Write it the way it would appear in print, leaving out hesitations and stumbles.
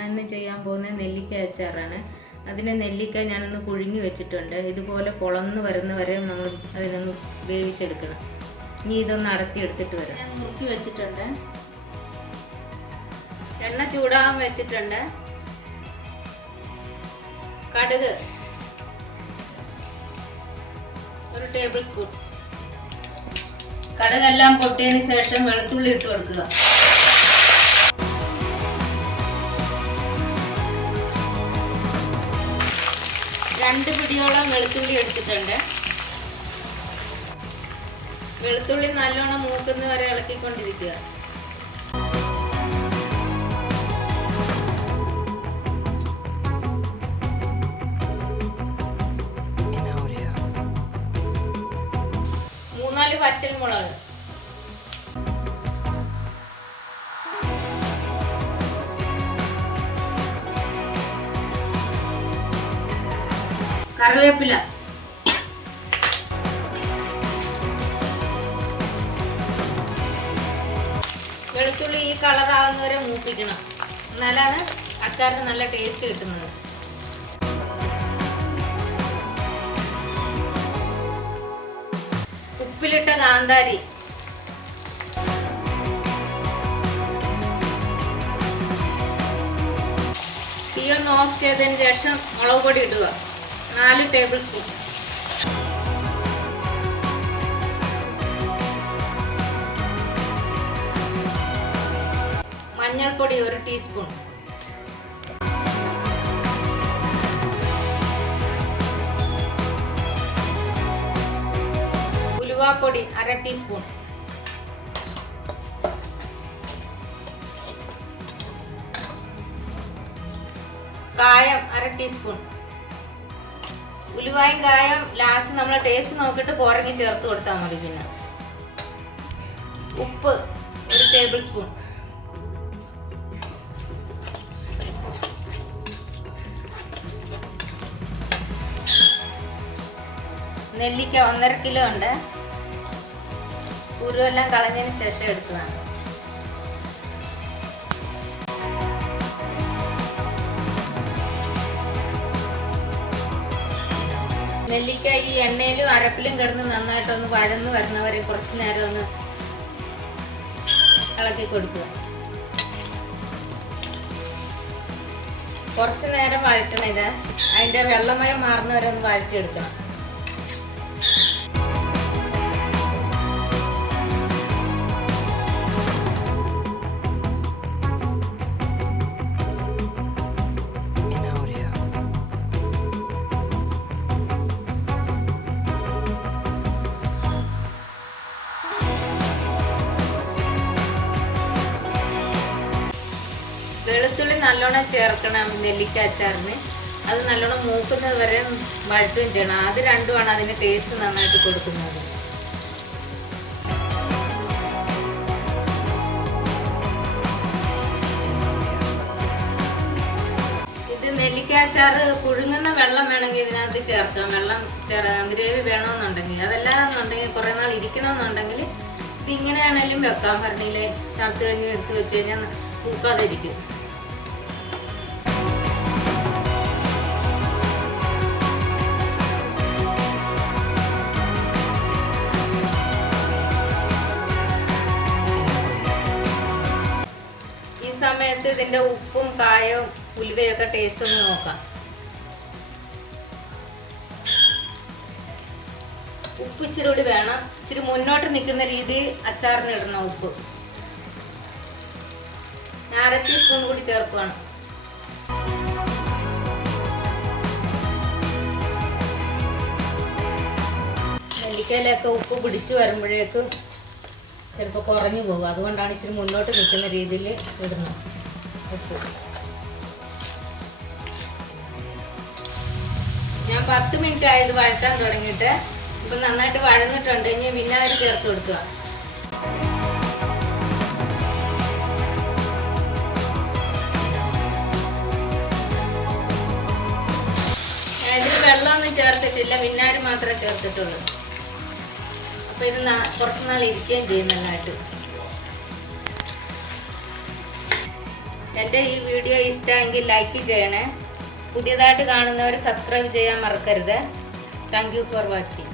ഞാൻ ഇന്ന് ചെയ്യാൻ പോകുന്നത് നെല്ലിക്ക അച്ചാറാണ്. അതിന് നെല്ലിക്ക ഞാനൊന്ന് പുഴുങ്ങി വെച്ചിട്ടുണ്ട്. ഇതുപോലെ പൊളന്ന് വരുന്ന വരെ നമ്മൾ അതിനൊന്ന് വേവിച്ചെടുക്കണം. ഇനി ഇതൊന്ന് അടത്തിയെടുത്തിട്ട് വരാം. ഞാൻ നുറുക്കി വെച്ചിട്ടുണ്ട്. എണ്ണ ചൂടാകാൻ വെച്ചിട്ടുണ്ട്. കടുക് 1 ടേബിൾ സ്പൂൺ. കടുകെല്ലാം പൊട്ടിയതിന് ശേഷം വെളുത്തുള്ളി ഇട്ട് കൊടുക്കുക. 2 പിടിയോളം വെളുത്തുള്ളി എടുത്തിട്ടുണ്ട്. വെളുത്തുള്ളി നല്ലോണം മൂക്കുന്ന വരെ ഇളക്കിക്കൊണ്ടിരിക്കുക. മൂന്നാല് വറ്റൽമുളക്, കറിവേപ്പില, വെളുത്തുള്ളി ഈ കളറാവുന്നവരെ മൂപ്പിക്കണം. എന്നാലാണ് അച്ചാറിന് നല്ല ടേസ്റ്റ് കിട്ടുന്നത്. ഉപ്പിലിട്ട കാന്താരി, തീ ഒന്ന് ഓഫ് ചെയ്തതിന് ശേഷം മുളക് പൊടി ഇടുക. 4 ടേബിൾ സ്പൂൺ. മഞ്ഞൾപ്പൊടി 1 ടീസ്പൂൺ. ഉലുവാപ്പൊടി 1/2 ടീസ്പൂൺ. കായം 1/2 ടീസ്പൂൺ. ഉലുവായും കായം ലാസ്റ്റ് നമ്മൾ ടേസ്റ്റ് നോക്കിയിട്ട് കുറങ്ങി ചേർത്ത് കൊടുത്താൽ മതി. പിന്നെ ഉപ്പ് 1 ടേബിൾ സ്പൂൺ. നെല്ലിക്ക 1.5 കിലോ ഉണ്ട്. കുരുവെല്ലാം കളഞ്ഞതിന് ശേഷം എടുത്തതാണ്. നെല്ലിക്ക ഈ എണ്ണയിലും അരപ്പിലും കിടന്ന് നന്നായിട്ടൊന്ന് വഴന്ന് വരുന്നവരെ കുറച്ച് നേരം ഒന്ന് ഇളക്കി കൊടുക്കുക. കുറച്ച് നേരം വഴറ്റണം. ഇത് അതിൻ്റെ വെള്ളമയം മാറുന്നവരെ ഒന്ന് വഴറ്റിയെടുക്കണം. വെളുത്തുള്ളി നല്ലോണം ചേർക്കണം നെല്ലിക്ക അച്ചാറിന്. അത് നല്ലോണം മൂക്കുന്നത് വരെ വഴറ്റുകയും ചെയ്യണം. അത് രണ്ടുമാണ് അതിന് ടേസ്റ്റ് നന്നായിട്ട് കൊടുക്കുന്നത്. ഇത് നെല്ലിക്ക അച്ചാർ പുഴുങ്ങുന്ന വെള്ളം വേണമെങ്കിൽ ഇതിനകത്ത് ചേർക്കാം. വെള്ളം ഗ്രേവി വേണമെന്നുണ്ടെങ്കിൽ, അതല്ലാന്നുണ്ടെങ്കിൽ കുറേ നാൾ ഇരിക്കണമെന്നുണ്ടെങ്കിൽ ഇതിങ്ങനെയാണെങ്കിലും വെക്കാം. ഭരണിയിൽ തണുത്ത് കഴിഞ്ഞ് എടുത്ത് വെച്ച് കഴിഞ്ഞാൽ പൂക്കാതെ ഇരിക്കും. ഈ സമയത്ത് ഇതിന്റെ ഉപ്പും കായവും ഉലുവയൊക്കെ ടേസ്റ്റ് ഒന്ന് നോക്കാം. ഉപ്പ് ഇച്ചിരി കൂടി വേണം. ഇച്ചിരി മുന്നോട്ട് നിൽക്കുന്ന രീതിയിൽ അച്ചാറിന് ഇടണം ഉപ്പ്. 1/2 ടീസ്പൂൺ കൂടി ചേർക്കുകയാണ്. നെല്ലിക്കയിലൊക്കെ ഉപ്പ് പിടിച്ച് വരുമ്പോഴേക്കും ചിലപ്പോൾ കുറഞ്ഞു പോകും. അതുകൊണ്ടാണ് ഇച്ചിരി മുന്നോട്ട് നിൽക്കുന്ന രീതിയിൽ ഇടുന്നത് ഉപ്പ്. ഞാൻ 10 മിനിറ്റ് ആയത് വഴറ്റാൻ തുടങ്ങിയിട്ട്. ഇപ്പം നന്നായിട്ട് വഴന്നിട്ടുണ്ട്. ഇനി വിനാഗിരി ചേർത്ത് കൊടുക്കുക. ഇതിൽ വെള്ളമൊന്നും ചേർത്തിട്ടില്ല, വിനാഗിരി മാത്രമേ ചേർത്തിട്ടുള്ളൂ. അപ്പോൾ ഇത് കുറച്ച് നാൾ ഇരിക്കുകയും ചെയ്യും നന്നായിട്ട്. എൻ്റെ ഈ വീഡിയോ ഇഷ്ടമെങ്കിൽ ലൈക്ക് ചെയ്യണേ. പുതിയതായിട്ട് കാണുന്നവർ സബ്സ്ക്രൈബ് ചെയ്യാൻ മറക്കരുത്. Thank you for watching.